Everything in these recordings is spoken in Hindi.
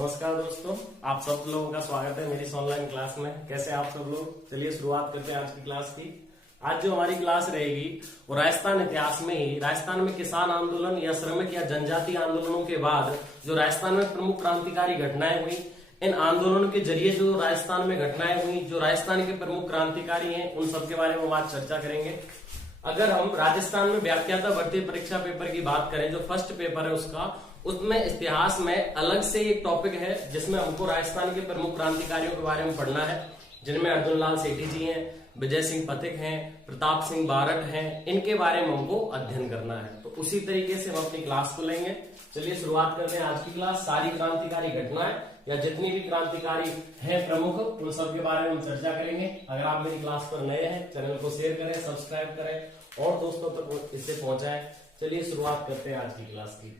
नमस्कार दोस्तों, आप सब लोगों का स्वागत है मेरी इस ऑनलाइन क्लास में। कैसे आप सब लोग? चलिए शुरुआत करते हैं आज की क्लास की। आज जो हमारी क्लास रहेगी वो राजस्थान इतिहास में ही राजस्थान में किसान आंदोलन या श्रमिक या जनजातीय आंदोलनों के बाद जो राजस्थान में प्रमुख क्रांतिकारी घटनाएं हुई, इन आंदोलनों के जरिए जो राजस्थान में घटनाएं हुई, जो राजस्थान के प्रमुख क्रांतिकारी हैं, उन सब के बारे में हम आज चर्चा करेंगे। अगर हम राजस्थान में व्याख्याता भर्ती परीक्षा पेपर की बात करें, जो फर्स्ट पेपर है उसमें इतिहास में अलग से एक टॉपिक है जिसमें हमको राजस्थान के प्रमुख क्रांतिकारियों के बारे में पढ़ना है, जिनमें अर्जुन लाल सेठी जी हैं, विजय सिंह पथिक हैं, प्रताप सिंह बारट हैं। इनके बारे में हमको अध्ययन करना है। तो उसी तरीके से हम अपनी क्लास को लेंगे। चलिए शुरुआत करते हैं आज की क्लास। सारी क्रांतिकारी घटनाएं या जितनी भी क्रांतिकारी हैं प्रमुख, उन सब के बारे में हम चर्चा करेंगे। अगर आप मेरी क्लास पर नए हैं, चैनल को शेयर करें, सब्सक्राइब करें और दोस्तों तक इसे पहुंचाएं। चलिए शुरुआत करते हैं आज की क्लास की।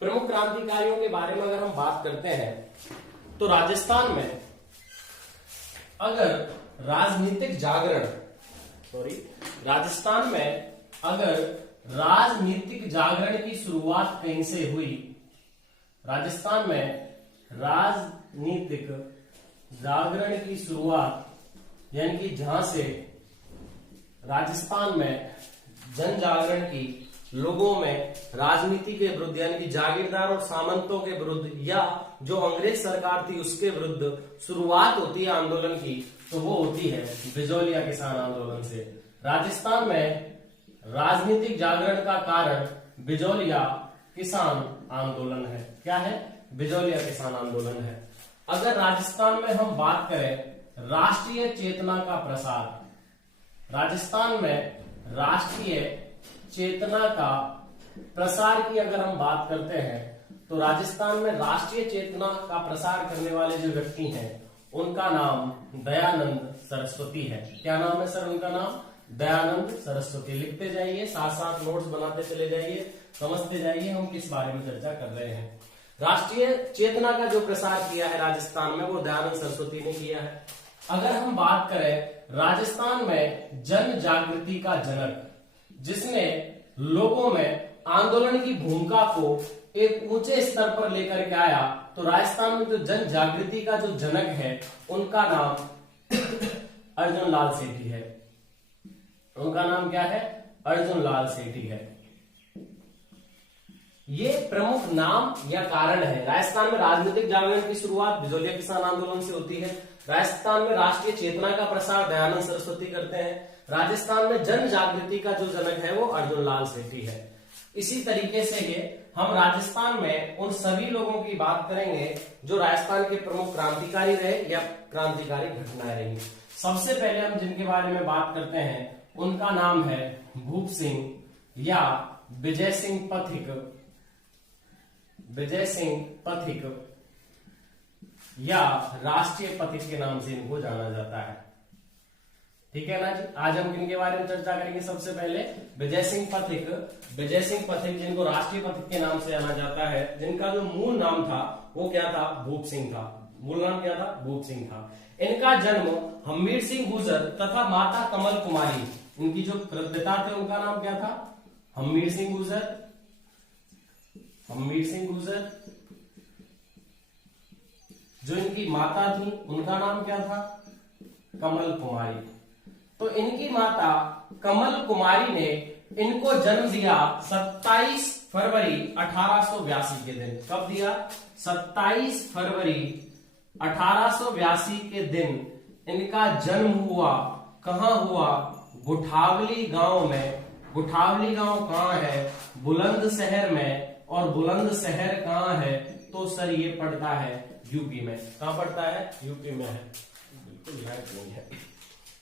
प्रमुख क्रांतिकारियों के बारे में अगर हम बात करते हैं तो राजस्थान में अगर राजनीतिक जागरण की शुरुआत कहीं से हुई, राजस्थान में राजनीतिक जागरण की शुरुआत यानी कि जहां से राजस्थान में जन जागरण की, लोगों में राजनीति के विरुद्ध यानी कि जागीरदार और सामंतों के विरुद्ध या जो अंग्रेज सरकार थी उसके विरुद्ध शुरुआत होती है आंदोलन की, तो वो होती है बिजौलिया किसान आंदोलन से। राजस्थान में राजनीतिक जागरण का कारण बिजौलिया किसान आंदोलन है। क्या है? बिजौलिया किसान आंदोलन है। अगर राजस्थान में हम बात करें राष्ट्रीय चेतना का प्रसार, राजस्थान में राष्ट्रीय चेतना का प्रसार की अगर हम बात करते हैं तो राजस्थान में राष्ट्रीय चेतना का प्रसार करने वाले जो व्यक्ति हैं उनका नाम दयानंद सरस्वती है। क्या नाम है सर उनका? नाम दयानंद सरस्वती। लिखते जाइए, साथ साथ नोट्स बनाते चले जाइए, समझते जाइए हम किस बारे में चर्चा कर रहे हैं। राष्ट्रीय चेतना का जो प्रसार किया है राजस्थान में वो दयानंद सरस्वती ने किया है। अगर हम बात करें राजस्थान में जन जागृति का जनक, जिसने लोगों में आंदोलन की भूमिका को एक ऊंचे स्तर पर लेकर के आया, तो राजस्थान में जो जन जागृति का जो जनक है उनका नाम अर्जुन लाल सेठी है। उनका नाम क्या है? अर्जुन लाल सेठी है। ये प्रमुख नाम या कारण है। राजस्थान में राजनीतिक जागरण की शुरुआत बिजौलिया किसान आंदोलन से होती है। राजस्थान में राष्ट्रीय चेतना का प्रसार दयानंद सरस्वती करते हैं। राजस्थान में जन जागृति का जो जनक है वो अर्जुन लाल सेठी है। इसी तरीके से ये हम राजस्थान में उन सभी लोगों की बात करेंगे जो राजस्थान के प्रमुख क्रांतिकारी रहे या क्रांतिकारी घटनाएं रही। सबसे पहले हम जिनके बारे में बात करते हैं उनका नाम है भूप सिंह या विजय सिंह पथिक। विजय सिंह पथिक या राष्ट्रीय पथिक के नाम से इनको जाना जाता है। ठीक है ना जी। आज हम किनके बारे में चर्चा करेंगे? सबसे पहले विजय सिंह पथिक। विजय सिंह पथिक जिनको राष्ट्रीय पथिक के नाम से जाना जाता है, जिनका जो मूल नाम था वो क्या था? भूप सिंह था। मूल नाम क्या था? भूप सिंह था। इनका जन्म हमीर सिंह गुजर तथा माता कमल कुमारी, इनकी जो पिता थे उनका नाम क्या था? हमीर सिंह गुजर। हमीर सिंह गुजर। जो इनकी माता थी उनका नाम क्या था? कमल कुमारी। तो इनकी माता कमल कुमारी ने इनको जन्म दिया 27 फरवरी 1882 के दिन। कब दिया? 27 फरवरी 1882 के दिन इनका जन्म हुआ। कहां हुआ? गुठावली गांव में। गुठावली गांव कहां है? बुलंदशहर में। और बुलंदशहर कहां है? तो सर ये पड़ता है यूपी में। कहां पड़ता है? यूपी में है। बिल्कुल याद नहीं है।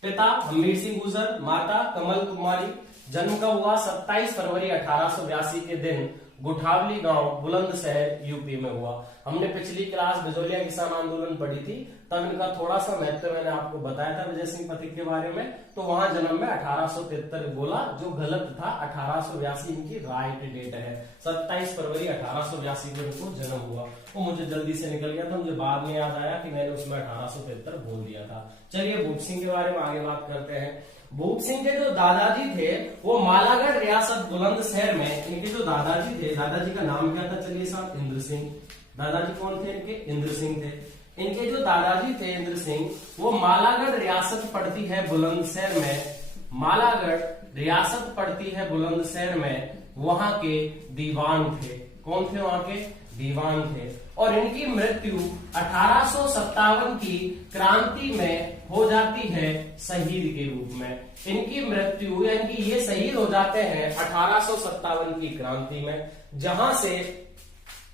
पिता हमीर सिंह गुजर, माता कमल कुमारी। जन्म कब हुआ? 27 फरवरी 1882 के दिन गुठावली गांव बुलंदशहर यूपी में हुआ। हमने पिछली क्लास बिजौलिया किसान आंदोलन पढ़ी थी, तब इनका थोड़ा सा महत्व मैंने आपको बताया था विजय सिंह पथिक के बारे में। तो वहां जन्म में 1873 बोला, जो गलत था। 1882 इनकी राइट डेट है। 27 फरवरी 1882 को इनको जन्म हुआ। वो मुझे जल्दी से निकल गया था, मुझे बाद में याद आया कि मैंने उसमें 1873 बोल दिया था। चलिए भूप सिंह के बारे में आगे बात करते हैं। भूप सिंह के जो दादाजी थे वो मालागढ़ रियासत बुलंदशहर में, इनके जो दादाजी थे, दादाजी का नाम क्या था? चलिए साहब, इंद्र सिंह। दादाजी कौन थे इनके? इंद्र सिंह थे। इनके जो दादाजी थे इंद्र सिंह, वो मालागढ़ रियासत पड़ती है बुलंदशहर में, मालागढ़ रियासत पड़ती है बुलंदशहर में, वहां के दीवान थे। कौन थे? वहां के दीवान थे। और इनकी मृत्यु 1857 की क्रांति में हो जाती है शहीद के रूप में। इनकी मृत्यु यानी कि ये शहीद हो जाते हैं 1857 की क्रांति में, जहां से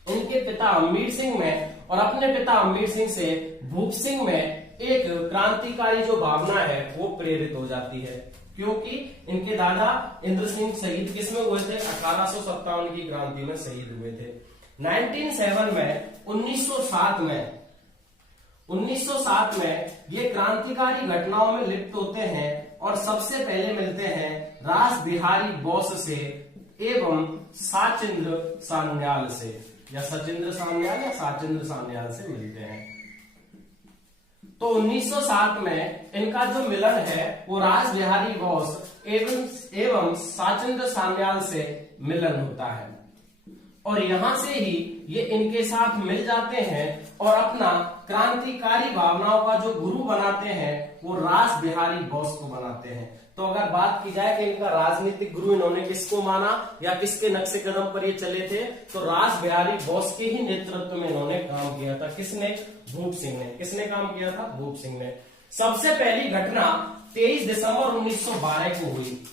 इनके पिता अम्मीर सिंह में और अपने पिता अम्मीर सिंह से भूप सिंह में एक क्रांतिकारी जो भावना है वो प्रेरित हो जाती है, क्योंकि इनके दादा इंद्र सिंह शहीद किसमें हुए थे? 1857 की क्रांति में शहीद हुए थे। 1907 में ये क्रांतिकारी घटनाओं में लिप्त होते हैं और सबसे पहले मिलते हैं रास बिहारी बोस से एवं साचिंद्र सान्याल से, या सचिंद्र सान्याल या साचिंद्र सान्याल से मिलते हैं। तो 1907 में इनका जो मिलन है वो रास बिहारी बोस एवं साचिंद्र सान्याल से मिलन होता है, और यहां से ही ये इनके साथ मिल जाते हैं और अपना क्रांतिकारी भावनाओं का जो गुरु बनाते हैं वो रास बिहारी बोस को बनाते हैं। तो अगर बात की जाए कि इनका राजनीतिक गुरु इन्होंने किसको माना या किसके नक्शे कदम पर ये चले थे, तो रास बिहारी बोस के ही नेतृत्व में इन्होंने काम किया था। किसने? भूप सिंह ने। किसने काम किया था? भूप सिंह ने। सबसे पहली घटना 23 दिसंबर 1912 को हुई।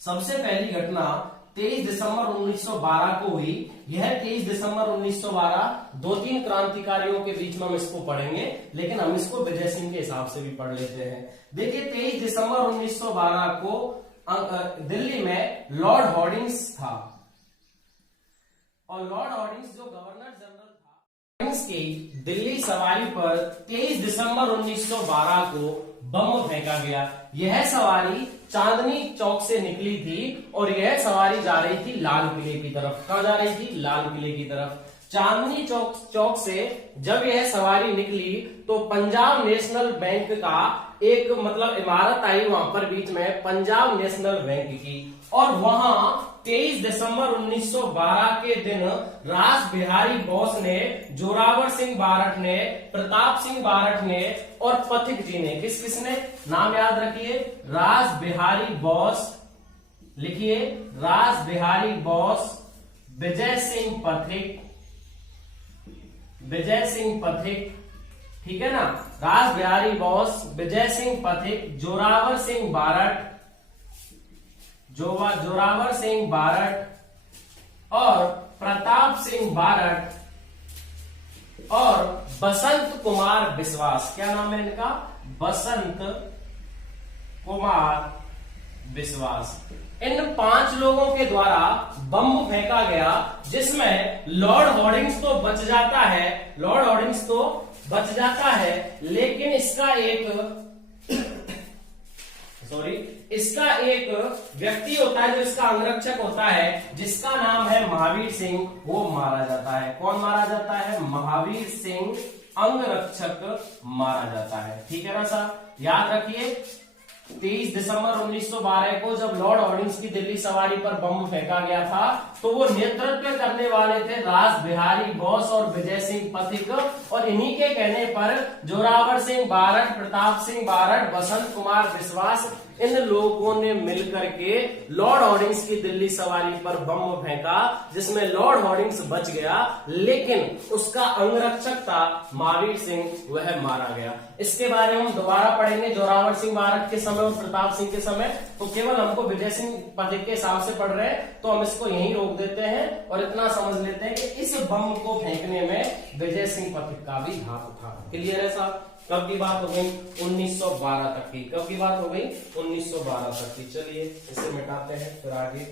सबसे पहली घटना 23 दिसंबर 1912 को हुई। यह 23 दिसंबर 1912 2-3 क्रांतिकारियों के बीच में हम इसको पढ़ेंगे, लेकिन हम इसको विजय सिंह के हिसाब से भी पढ़ लेते हैं। देखिए 23 दिसंबर 1912 को दिल्ली में लॉर्ड हॉर्डिंग्स था, और लॉर्ड हॉर्डिंग्स जो गवर्नर जनरल था, हॉर्डिंग्स की दिल्ली सवारी पर 23 दिसंबर 1912 को बम फेंका गया। यह सवारी चांदनी चौक से निकली थी और यह सवारी जा रही थी लाल किले की तरफ। कहां जा रही थी? लाल किले की तरफ। चांदनी चौक से जब यह सवारी निकली तो पंजाब नेशनल बैंक का एक इमारत आई वहां पर बीच में, पंजाब नेशनल बैंक की, और वहां 23 दिसंबर 1912 के दिन रास बिहारी बोस ने, जोरावर सिंह बारठ ने, प्रताप सिंह बारठ ने और पथिक जी ने, किसने नाम याद रखिए? रास बिहारी बोस, लिखिए रास बिहारी बोस, विजय सिंह पथिक, विजय सिंह पथिक, ठीक है ना? रास बिहारी बोस, विजय सिंह पथिक, जोरावर सिंह बारठ, जोरावर सिंह बारठ और प्रताप सिंह बारठ और बसंत कुमार विश्वास। क्या नाम है इनका? बसंत कुमार विश्वास। इन 5 लोगों के द्वारा बम फेंका गया, जिसमें लॉर्ड हॉर्डिंग्स तो बच जाता है, लॉर्ड हॉर्डिंग्स तो बच जाता है, लेकिन इसका एक व्यक्ति होता है जो इसका अंगरक्षक होता है, जिसका नाम है महावीर सिंह, वो मारा जाता है। कौन मारा जाता है? महावीर सिंह अंगरक्षक मारा जाता है। ठीक है ना साहब? याद रखिए 23 दिसंबर 1912 को जब लॉर्ड हॉर्डिंग्स की दिल्ली सवारी पर बम फेंका गया था, तो वो नेतृत्व करने वाले थे रास बिहारी बोस और विजय सिंह पथिक, और इन्हीं के कहने पर जोरावर सिंह बारठ, प्रताप सिंह बारठ, बसंत कुमार विश्वास, इन लोगों ने मिलकर के लॉर्ड हॉर्डिंग्स की दिल्ली सवारी पर बम फेंका, जिसमें लॉर्ड हॉर्डिंग्स बच गया, लेकिन उसका अंगरक्षक था महावीर सिंह, वह मारा गया। इसके बारे में हम दोबारा पढ़ेंगे जोरावर सिंह बारठ के समय और प्रताप सिंह के समय, तो केवल हमको विजय सिंह पथिक के हिसाब से पढ़ रहे हैं, तो हम इसको यहीं रोक देते हैं और इतना समझ लेते हैं कि इस बम को फेंकने में विजय सिंह पथिक का भी हाथ था। क्लियर है साहब? कब की बात हो गई? 1912 तक की। कब की बात हो गई? 1912 तक की। चलिए इसे मिटाते हैं, फिर आगे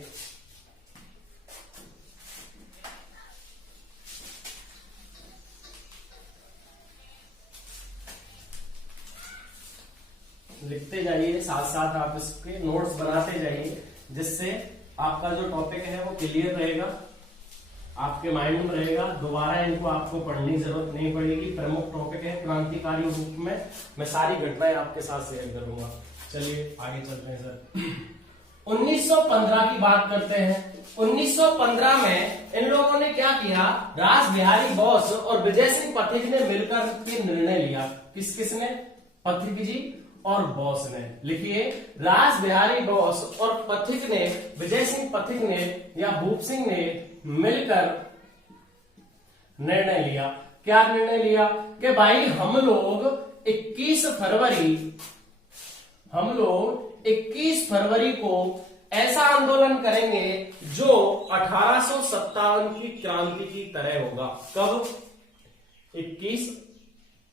लिखते जाइए, साथ साथ आप इसके नोट्स बनाते जाइए, जिससे आपका जो टॉपिक है वो क्लियर रहेगा, आपके माइंड में रहेगा। दोबारा इनको आपको पढ़ने की जरूरत नहीं पड़ेगी। प्रमुख टॉपिक है क्रांतिकारी रूप में, मैं सारी घटनाएं आपके साथ शेयर करूंगा। चलिए आगे चलते हैं सर। 1915 की बात करते हैं। 1915 में इन लोगों ने क्या किया, रास बिहारी बोस और विजय सिंह पथिक ने मिलकर के निर्णय लिया। किस किसने? पथिक जी और बोस ने। लिखिए, रास बिहारी बोस और पथिक ने, विजय सिंह पथिक ने या भूप सिंह ने मिलकर निर्णय लिया। क्या निर्णय लिया कि भाई हम लोग 21 फरवरी को ऐसा आंदोलन करेंगे जो 1857 की क्रांति की तरह होगा। कब? 21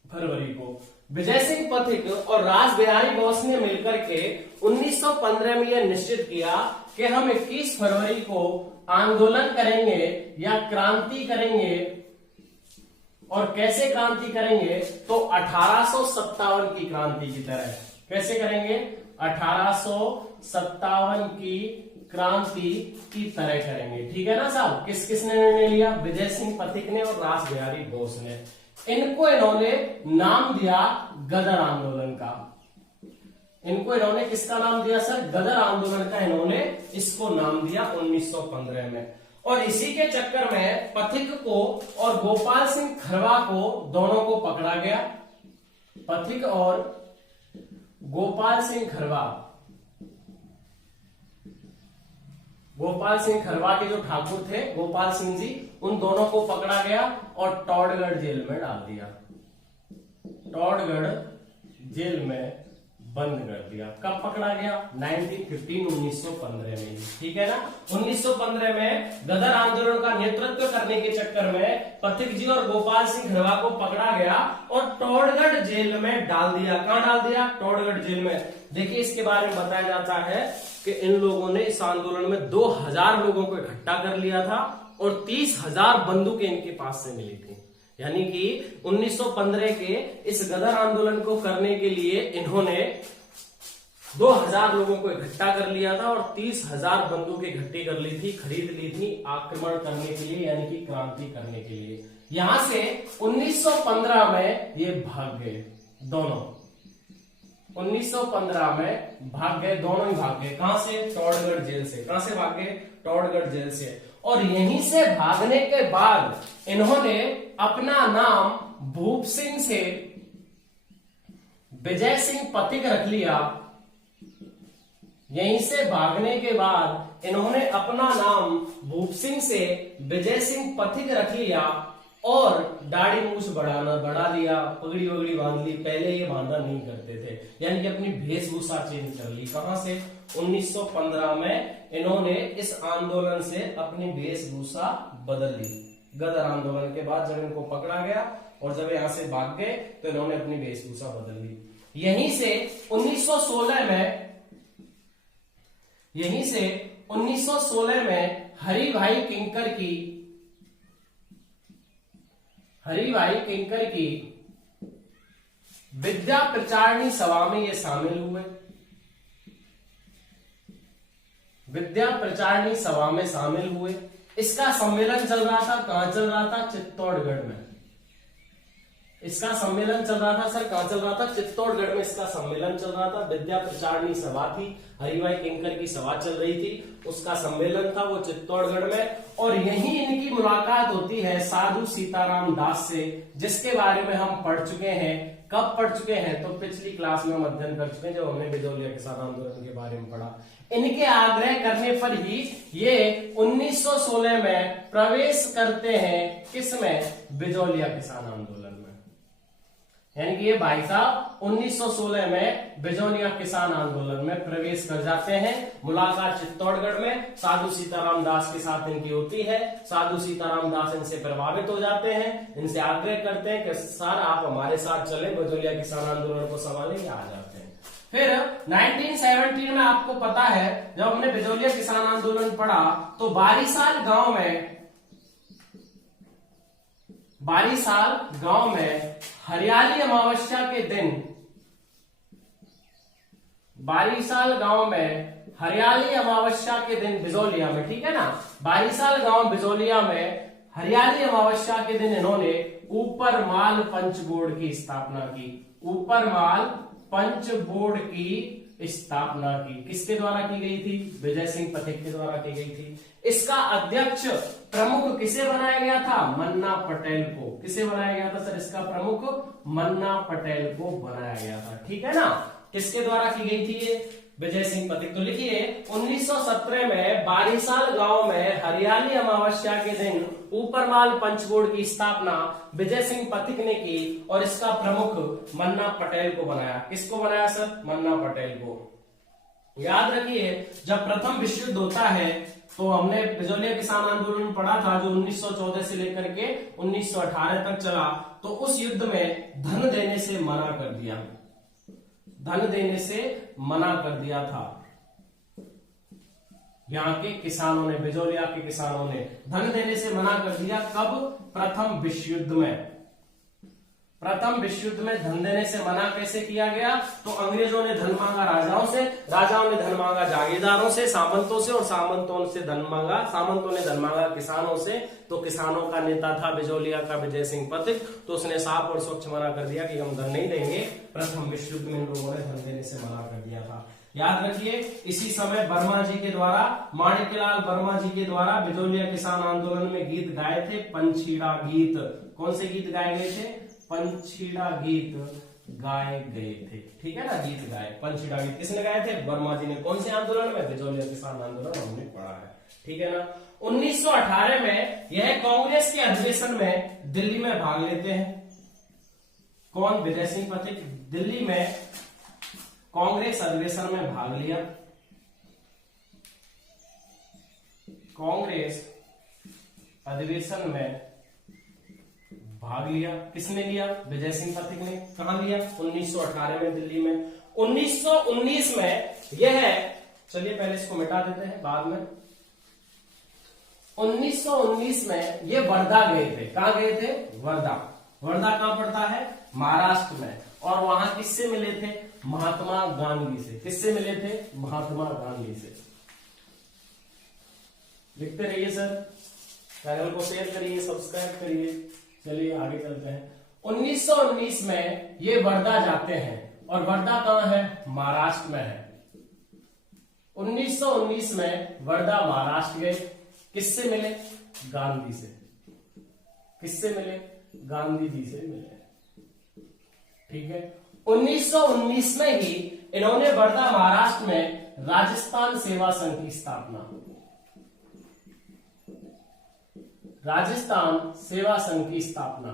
फरवरी को। विजय सिंह पथिक और रास बिहारी बोस ने मिलकर के 1915 में यह निश्चित किया कि हम 21 फरवरी को आंदोलन करेंगे या क्रांति करेंगे। और कैसे क्रांति करेंगे? तो 1857 की क्रांति की तरह। कैसे करेंगे? 1857 की क्रांति की तरह करेंगे। ठीक है ना साहब? किस किसने निर्णय लिया? विजय सिंह पथिक ने और रास बिहारी बोस ने। इनको इन्होंने नाम दिया गदर आंदोलन का। इनको इन्होंने किसका नाम दिया सर? गदर आंदोलन का इन्होंने इसको नाम दिया 1915 में। और इसी के चक्कर में पथिक को और गोपाल सिंह खरवा को, दोनों को पकड़ा गया। पथिक और गोपाल सिंह खरवा, गोपाल सिंह खरवा के जो ठाकुर थे गोपाल सिंह जी, उन दोनों को पकड़ा गया और टॉडगढ़ जेल में डाल दिया। टॉडगढ़ जेल में बंद कर दिया। कब पकड़ा गया? 1915 में। ठीक है ना? 1915 में गदर आंदोलन का नेतृत्व करने के चक्कर में पथिक जी और गोपाल सिंह खरवा को पकड़ा गया और टॉडगढ़ जेल में डाल दिया। कहां डाल दिया? टॉडगढ़ जेल में। देखिए, इसके बारे में बताया जाता है कि इन लोगों ने इस आंदोलन में 2000 लोगों को इकट्ठा कर लिया था और 30,000 बंदूकें इनके पास से मिली थी। यानी कि 1915 के इस गदर आंदोलन को करने के लिए इन्होंने 2000 लोगों को इकट्ठा कर लिया था और 30,000 बंदूकें इकट्ठी कर ली थी, खरीद ली थी आक्रमण करने के लिए, यानी कि क्रांति करने के लिए। यहां से 1915 में ये भाग गए दोनों। 1915 में भाग गए, दोनों ही भाग गए। कहां से? टॉडगढ़ जेल से। कहां से भाग गए? टॉडगढ़ जेल से। और यहीं से भागने के बाद इन्होंने अपना नाम भूप सिंह से विजय सिंह पथिक रख लिया। यहीं से भागने के बाद इन्होंने अपना नाम भूप सिंह से विजय सिंह पथिक रख लिया और दाढ़ी मूछ बढ़ा लिया, पगड़ी वगड़ी बांध ली। पहले ये बांधा नहीं करते थे, यानी कि अपनी वेशभूषा चेंज कर ली। कहां से? 1915 में इन्होंने इस आंदोलन से अपनी वेशभूषा बदल ली। गदर आंदोलन के बाद जब इनको पकड़ा गया और जब यहां से भाग गए तो इन्होंने अपनी वेशभूषा बदल ली। यहीं से 1916 में हरि भाई किंकर की विद्या प्रचारणी सभा में ये शामिल हुए। विद्या प्रचारणी सभा में शामिल हुए। इसका सम्मेलन चल रहा था। कहां चल रहा था? चित्तौड़गढ़ में। इसका सम्मेलन चल रहा था सर, कहां चल रहा था? चित्तौड़गढ़ में इसका सम्मेलन चल रहा था। विद्या प्रचारणी सभा थी, हरिभाई किंकर की सभा चल रही थी, उसका सम्मेलन था वो चित्तौड़गढ़ में। और यहीं इनकी मुलाकात होती है साधु सीताराम दास से, जिसके बारे में हम पढ़ चुके हैं। कब पढ़ चुके हैं? तो पिछली क्लास में हम अध्ययन कर चुके हैं जब हमने बिजौलिया किसान आंदोलन के बारे में पढ़ा। इनके आग्रह करने पर ही ये 1916 में प्रवेश करते हैं। किसमें? बिजौलिया किसान आंदोलन में। यानी कि ये भाई साहब 1916 में बिजौलिया किसान आंदोलन में प्रवेश कर जाते हैं। मुलाकात चित्तौड़गढ़ में साधु सीताराम दास के साथ इनकी होती है। साधु सीताराम दास इनसे प्रभावित हो जाते हैं, इनसे आग्रह करते हैं कि सर आप हमारे साथ चले, बिजौलिया किसान आंदोलन को संभालेंगे। आ जाते हैं। फिर 1917 में आपको पता है जब हमने बिजौलिया किसान आंदोलन पढ़ा तो बारीसाल गांव में हरियाली अमावस्या के दिन, बारीसाल गांव में हरियाली अमावस्या के दिन बिजौलिया में, ठीक है ना, बारीसाल गांव बिजौलिया में हरियाली अमावस्या के दिन इन्होंने ऊपर माल पंच बोर्ड की स्थापना की। ऊपर माल पंच बोर्ड की स्थापना की। किसके द्वारा की गई थी? विजय सिंह पथिक के द्वारा की गई थी। इसका अध्यक्ष प्रमुख किसे बनाया गया था? मन्ना पटेल को। किसे बनाया गया था सर? इसका प्रमुख मन्ना पटेल को बनाया गया था। ठीक है ना? किसके द्वारा की गई थी ये? विजय सिंह पथिक। तो लिखिए 1917 में बारिसाल गांव में हरियाली अमावस्या के दिन ऊपरमाल पंचबोर्ड की स्थापना विजय सिंह पथिक ने की और इसका प्रमुख मन्ना पटेल को बनाया। किसको बनाया सर? मन्ना पटेल को। याद रखिए जब प्रथम विश्व युद्ध होता है तो हमने बिजौलिया किसान आंदोलन पढ़ा था जो 1914 से लेकर के 1918 तक चला। तो उस युद्ध में धन देने से मना कर दिया, धन देने से मना कर दिया था। यहाँ के किसानों ने, बिजौलिया के किसानों ने धन देने से मना कर दिया। कब? प्रथम विश्व युद्ध में। प्रथम विश्व युद्ध में धन देने से मना कैसे किया गया? तो अंग्रेजों ने धन मांगा राजाओं से, राजाओं ने धन मांगा जागीरदारों से, सामंतों से, और सामंतों ने धन मांगा किसानों से। तो किसानों का नेता था बिजौलिया का विजय सिंह पथिक। तो उसने साफ और स्वच्छ मना कर दिया कि हम धन नहीं देंगे। प्रथम विश्व युद्ध में इन लोगों ने धन देने से मना कर दिया था। याद रखिए इसी समय वर्मा जी के द्वारा, माणिक्यलाल वर्मा जी के द्वारा बिजौलिया किसान आंदोलन में गीत गाए थे, पंछीड़ा गीत। कौन से गीत गाए गए थे? पंछीड़ा गीत गाए गए थे। ठीक है ना? गीत गाए, पंछीड़ा गीत किसने गाए थे? वर्मा जी ने। कौन से आंदोलन में? बिजौलिया किसान आंदोलन हमने पढ़ा है। ठीक है ना? 1918 में यह कांग्रेस के अधिवेशन में दिल्ली में भाग लेते हैं। कौन? विजय सिंह पथिक। दिल्ली में कांग्रेस अधिवेशन में भाग लिया। कांग्रेस अधिवेशन में भाग लिया। किसने लिया? विजय सिंह पथिक ने। कहां लिया? 1918 में दिल्ली में। 1919 में यह, चलिए पहले इसको मिटा देते हैं बाद में। 1919 में ये वर्धा गए थे। कहां गए थे? वर्धा। वर्धा कहां पड़ता है? महाराष्ट्र में। और वहां किससे मिले थे? महात्मा गांधी से। किससे मिले थे? महात्मा गांधी से। लिखते रहिए सर, चैनल को शेयर करिए, सब्सक्राइब करिए। चलिए आगे चलते हैं। 1919 में ये वर्धा जाते हैं और वर्धा कहां है? महाराष्ट्र में है। 1919 में वर्धा महाराष्ट्र गए। किससे मिले? गांधी से। किससे मिले? गांधी जी से मिले। ठीक है। 1919 में ही इन्होंने वर्धा महाराष्ट्र में राजस्थान सेवा संघ की स्थापना, राजस्थान सेवा संघ की स्थापना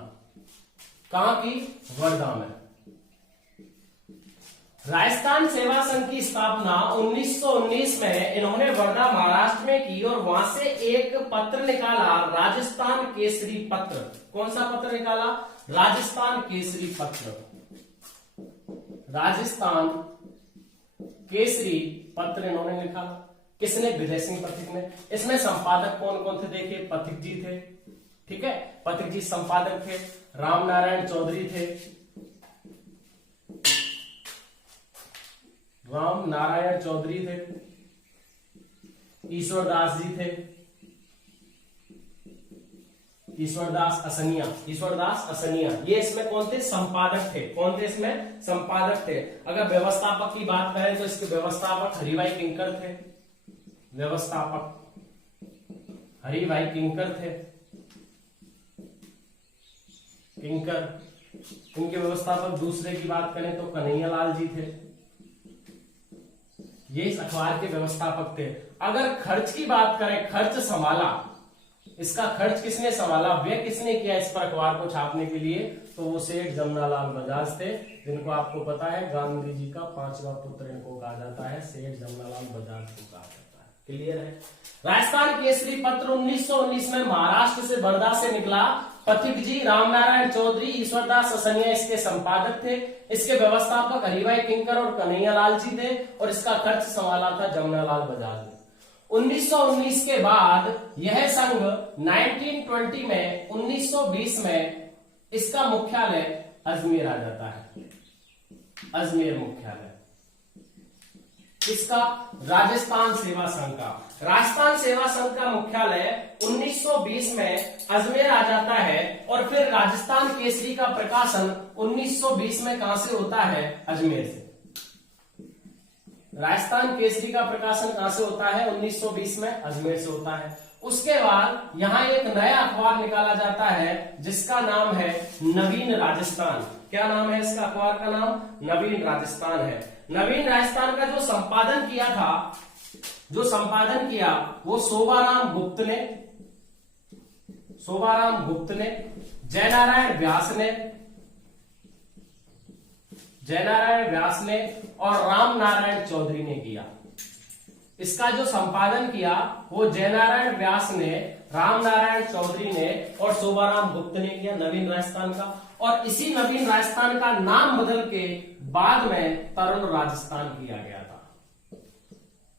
कहां की? वर्धा में। राजस्थान सेवा संघ की स्थापना 1919 में इन्होंने वर्धा महाराष्ट्र में की और वहां से एक पत्र निकाला, राजस्थान केसरी पत्र। कौन सा पत्र निकाला? राजस्थान केसरी पत्र। राजस्थान केसरी पत्र इन्होंने लिखा। किसने? विजय सिंह पथिक ने। इसमें संपादक कौन कौन थे? देखिए पथिक जी थे। ठीक है, पथिक जी संपादक थे। राम नारायण चौधरी थे। राम नारायण चौधरी थे। ईश्वरदास जी थे। ईश्वरदास असनिया। ईश्वरदास असनिया ये इसमें कौन थे? संपादक थे। कौन थे इसमें? संपादक थे। अगर व्यवस्थापक की बात करें तो इसके व्यवस्थापक हरिभाई किंकर थे। व्यवस्थापक हरिभाई किंकर थे। किंकर। इनके व्यवस्थापक दूसरे की बात करें तो कन्हैयालाल जी थे। ये इस अखबार के व्यवस्थापक थे। अगर खर्च की बात करें, खर्च संभाला, इसका खर्च किसने संभाला, व्यय किसने किया इस पर अखबार को छापने के लिए, तो वो सेठ जमनालाल बजाज थे, जिनको आपको पता है गांधी जी का 5वां पुत्र इनको कहा जाता है, सेठ जमनालाल बजाज को कहा जाता है। क्लियर है? राजस्थान केसरी पत्र 1919 में महाराष्ट्र से वर्धा से निकला। पथिक जी, रामनारायण चौधरी, ईश्वरदास असनिया इसके संपादक थे। इसके व्यवस्थापक हरिभाई किंकर और कन्हैयालाल जी थे और इसका खर्च संभाला था जमनालाल बजाज ने। 1919 के बाद यह संघ 1920 में 1920 में इसका मुख्यालय अजमेर आ जाता है। अजमेर मुख्यालय इसका राजस्थान सेवा संघ का। राजस्थान सेवा संघ का मुख्यालय 1920 में अजमेर आ जाता है और फिर राजस्थान केसरी का प्रकाशन 1920 में कहां से होता है? अजमेर से। राजस्थान केसरी का प्रकाशन कहां से होता है? 1920 में अजमेर से होता है। उसके बाद यहां एक नया अखबार निकाला जाता है जिसका नाम है नवीन राजस्थान। क्या नाम है इसका अखबार का नाम? नवीन राजस्थान है। नवीन राजस्थान का जो संपादन किया था, जो संपादन किया वो शोभाराम गुप्त ने, जयनारायण व्यास ने और राम नारायण चौधरी ने किया। इसका जो संपादन किया वो जयनारायण व्यास ने, राम नारायण चौधरी ने और शोभाराम गुप्त ने किया, नवीन राजस्थान का। और इसी नवीन राजस्थान का नाम बदल के बाद में तरुण राजस्थान किया गया था।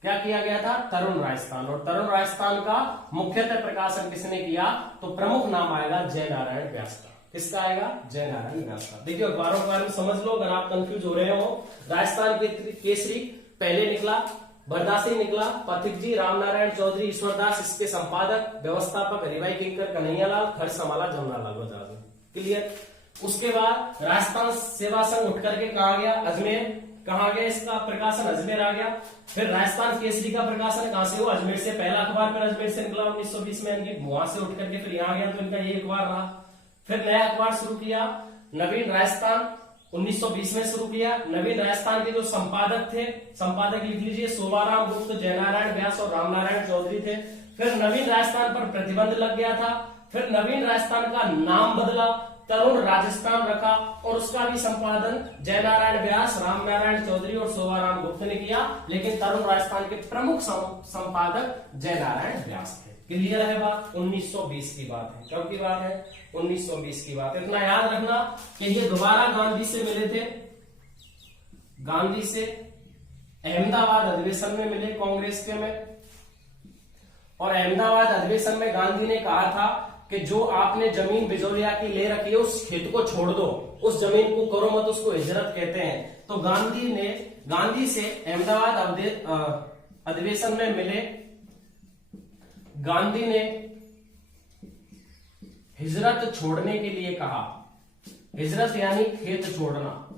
क्या किया गया था? तरुण राजस्थान। और तरुण राजस्थान का मुख्यतः प्रकाशन किसने किया? तो प्रमुख नाम आएगा जयनारायण व्यास का। किसका आएगा? जयनारायण व्यास का। देखिए अखबारों के बारे में समझ लो अगर आप कंफ्यूज हो रहे हो। राजस्थान केसरी पहले निकला, बरदासी निकला, पथिक जी, रामनारायण चौधरी, ईश्वरदास इसके संपादक, व्यवस्थापक हरिभाई किंकर, कन्हैयालाल, खर्च संभाला जमनालाल बजाज। क्लियर। उसके बाद राजस्थान सेवा संघ उठ करके कहा गया? अजमेर। कहा गया इसका प्रकाशन? अजमेर आ गया। फिर राजस्थान केसरी का प्रकाशन कहां से हुआ? अजमेर से। पहला अखबार फिर अजमेर से निकला 1920 में, इनकी वहां से उठ करके फिर यहाँ गया तो इनका ये अखबार रहा। फिर नया अखबार शुरू किया नवीन राजस्थान, 1920 में शुरू किया। नवीन राजस्थान के जो संपादक थे, संपादक लिख लीजिए, शोभाराम गुप्त, जयनारायण व्यास और रामनारायण चौधरी थे। फिर नवीन राजस्थान पर प्रतिबंध लग गया था। फिर नवीन राजस्थान का नाम बदला, तरुण राजस्थान रखा और उसका भी संपादन जयनारायण व्यास, रामनारायण चौधरी और शोभाराम गुप्त ने किया। लेकिन तरुण राजस्थान के प्रमुख संपादक जयनारायण व्यास थे। क्लियर है बात? 1920 की बात है। कब की बात है? 1920 की बात है। इतना याद रखना कि ये दोबारा गांधी से मिले थे, गांधी से अहमदाबाद अधिवेशन में मिले कांग्रेस के में। और अहमदाबाद अधिवेशन में गांधी ने कहा था कि जो आपने जमीन बिजोलिया की ले रखी है उस खेत को छोड़ दो, उस जमीन को करो मत, उसको हिजरत कहते हैं। तो गांधी से अहमदाबाद अधिवेशन में मिले, गांधी ने हिजरत छोड़ने के लिए कहा। हिजरत यानी खेत छोड़ना।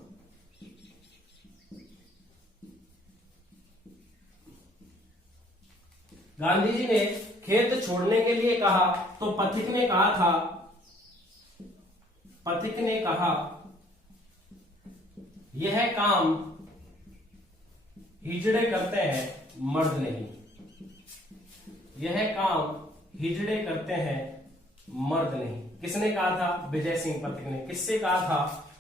गांधी जी ने खेत छोड़ने के लिए कहा तो पथिक ने कहा यह काम हिजड़े करते हैं, मर्द नहीं। यह काम हिजड़े करते हैं, मर्द नहीं। किसने कहा था? विजय सिंह पथिक ने। किससे कहा था?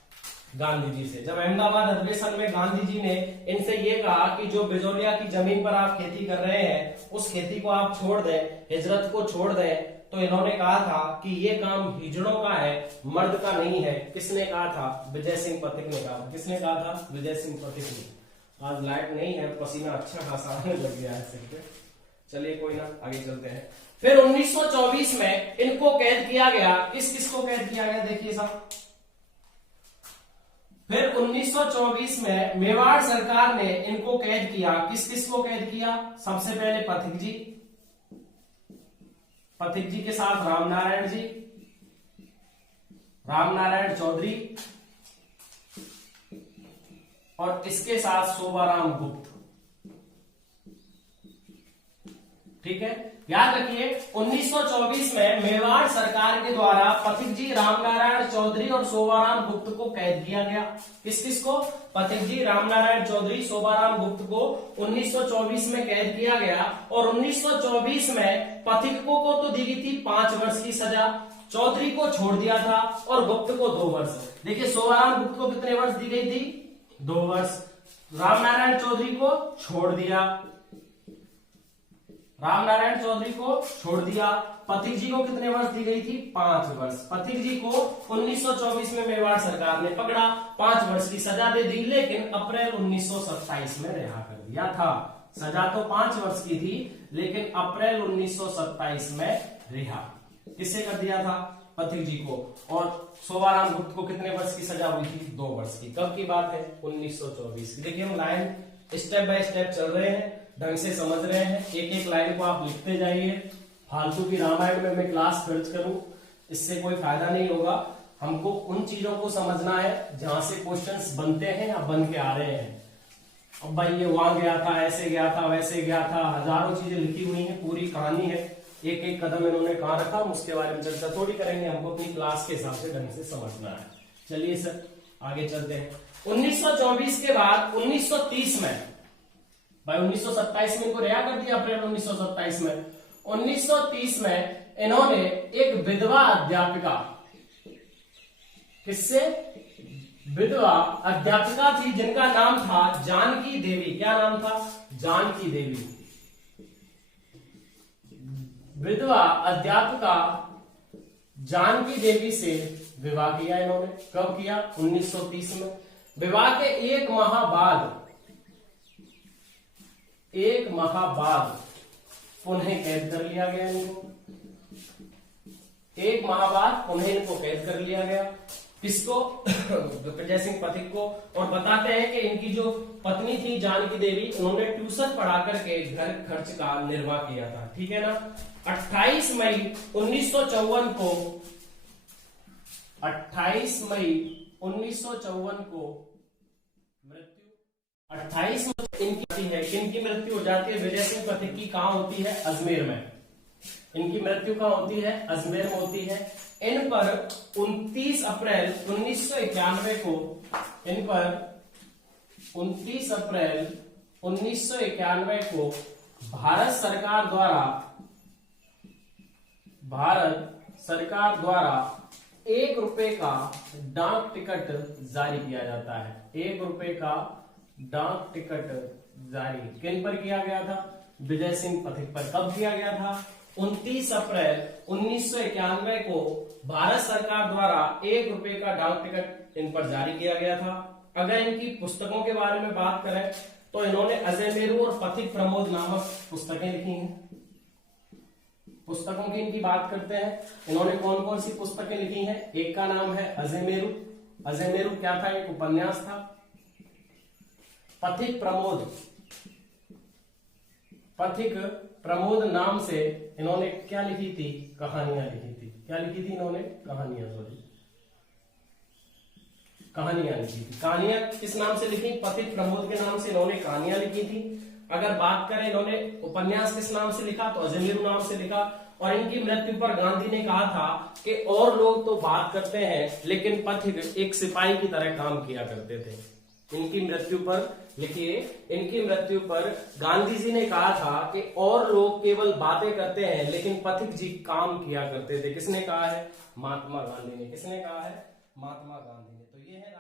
गांधी जी से। जब अहमदाबाद अधिवेशन में गांधी जी ने इनसे ये कहा कि जो बिजोलिया की जमीन पर आप खेती कर रहे हैं उस खेती को आप छोड़ दें, हिजरत को छोड़ दें, तो इन्होंने कहा था कि ये काम हिजड़ों का है, मर्द का नहीं है। किसने कहा था? विजय सिंह पथिक ने कहा। किसने कहा था? विजय सिंह पथिक ने। आज लाइट नहीं है, पसीना अच्छा खासा आने लग गया है सिर पे। चलिए कोई ना, आगे चलते हैं। फिर 1924 में इनको कैद किया गया। किस को कैद किया गया? देखिए साहब, फिर 1924 में मेवाड़ सरकार ने इनको कैद किया। किस को कैद किया? सबसे पहले पथिक जी के साथ रामनारायण चौधरी और इसके साथ शोभाराम गुप्त। ठीक है, याद रखिए 1924 में मेवाड़ सरकार के द्वारा पथिक जी, रामनारायण चौधरी और शोभाराम गुप्त को कैद किया गया। किस को? पथिक जी, रामनारायण चौधरी, शोभाराम गुप्त को 1924 में कैद किया गया। और 1924 में पथिक को तो दी गई थी 5 वर्ष की सजा, चौधरी को छोड़ दिया था और गुप्त को 2 वर्ष। देखिए शोभाराम गुप्त को कितने वर्ष दी गई थी? 2 वर्ष। रामनारायण चौधरी को छोड़ दिया, पथिक जी को कितने वर्ष दी गई थी? 5 वर्ष। पथिक जी को 1924 में मेवाड़ सरकार ने पकड़ा, 5 वर्ष की सजा दे दी, लेकिन अप्रैल 1927 में रिहा कर दिया था। सजा तो 5 वर्ष की थी, लेकिन अप्रैल 1927 में रिहा किससे कर दिया था? पथिक जी को। और शोभाराम गुप्त को कितने वर्ष की सजा हुई थी? 2 वर्ष की। कब की बात है? 1924 की। देखिए हम लाइन स्टेप बाय स्टेप चल रहे हैं, ढंग से समझ रहे हैं। एक लाइन को आप लिखते जाइए। फालतू की रामायण में मैं क्लास खर्च करूं, इससे कोई फायदा नहीं होगा। हमको उन चीजों को समझना है जहां से क्वेश्चंस बनते हैं या बन के आ रहे हैं। अब भाई ये वहां गया था, ऐसे गया था, वैसे गया था, हजारों चीजें लिखी हुई हैं, पूरी कहानी है, एक एक कदम इन्होंने कहां रखा, हम उसके बारे में चर्चा थोड़ी करेंगे, हमको अपनी क्लास के हिसाब से ढंग से समझना है। चलिए सर आगे चलते हैं। 1924 के बाद 1930 में, भाई 1927 में इनको रिहा कर दिया अप्रैल 1927 में, 1930 में इन्होंने एक विधवा अध्यापिका, किससे, विधवा अध्यापिका थी जिनका नाम था जानकी देवी। क्या नाम था, जानकी देवी। विधवा अध्यापिका जानकी देवी से विवाह किया इन्होंने। कब किया, 1930 में। विवाह के एक माह बाद पुनः कैद कर लिया गया इनको। एक माह बाद पुनः इनको कैद कर लिया गया। किसको, विजय सिंह पथिक को। और बताते हैं कि इनकी जो पत्नी थी जानकी देवी, उन्होंने ट्यूशन पढ़ा करके घर खर्च का निर्वाह किया था। ठीक है ना। 28 मई 1954 को 28 मई 1954 को मृत्यु, 28 में इनकी है, इनकी मृत्यु हो जाती है विजय सिंह पथिक की। कहां होती है, अजमेर में। इनकी मृत्यु कहां होती है, अजमेर में होती है। इन पर 29 अप्रैल 1991 को, इन पर 29 अप्रैल 1991 को भारत सरकार द्वारा 1 रुपए का डाक टिकट जारी किया जाता है। 1 रुपए का डाक टिकट जारी किन पर किया गया था, विजय सिंह पथिक पर। कब किया गया था, 29 अप्रैल 1991 को भारत सरकार द्वारा 1 रुपए का डाक टिकट इन पर जारी किया गया था। अगर इनकी पुस्तकों के बारे में बात करें तो इन्होंने अजयमेरू और पथिक प्रमोद नामक पुस्तकें लिखी हैं। पुस्तकों की इनकी बात करते हैं, इन्होंने कौन कौन सी पुस्तकें लिखी हैं। एक का नाम है अजयमेरू। अजयमेरू क्या था, एक उपन्यास था। पथिक प्रमोद नाम से इन्होंने क्या लिखी थी, कहानियां लिखी थी। क्या लिखी थी इन्होंने, कहानियां लिखी थी। कहानियां किस नाम से लिखी, पथिक प्रमोद के नाम से इन्होंने कहानियां लिखी थी। अगर बात करें इन्होंने उपन्यास किस नाम से लिखा, तो अजयमेरू नाम से लिखा। और इनकी मृत्यु पर गांधी ने कहा था कि और लोग तो बात करते हैं लेकिन पथिक एक सिपाही की तरह काम किया करते थे। इनकी मृत्यु पर लिखिए, इनकी मृत्यु पर गांधी जी ने कहा था कि और लोग केवल बातें करते हैं लेकिन पथिक जी काम किया करते थे। किसने कहा है, महात्मा गांधी ने। किसने कहा है, महात्मा गांधी ने। तो ये है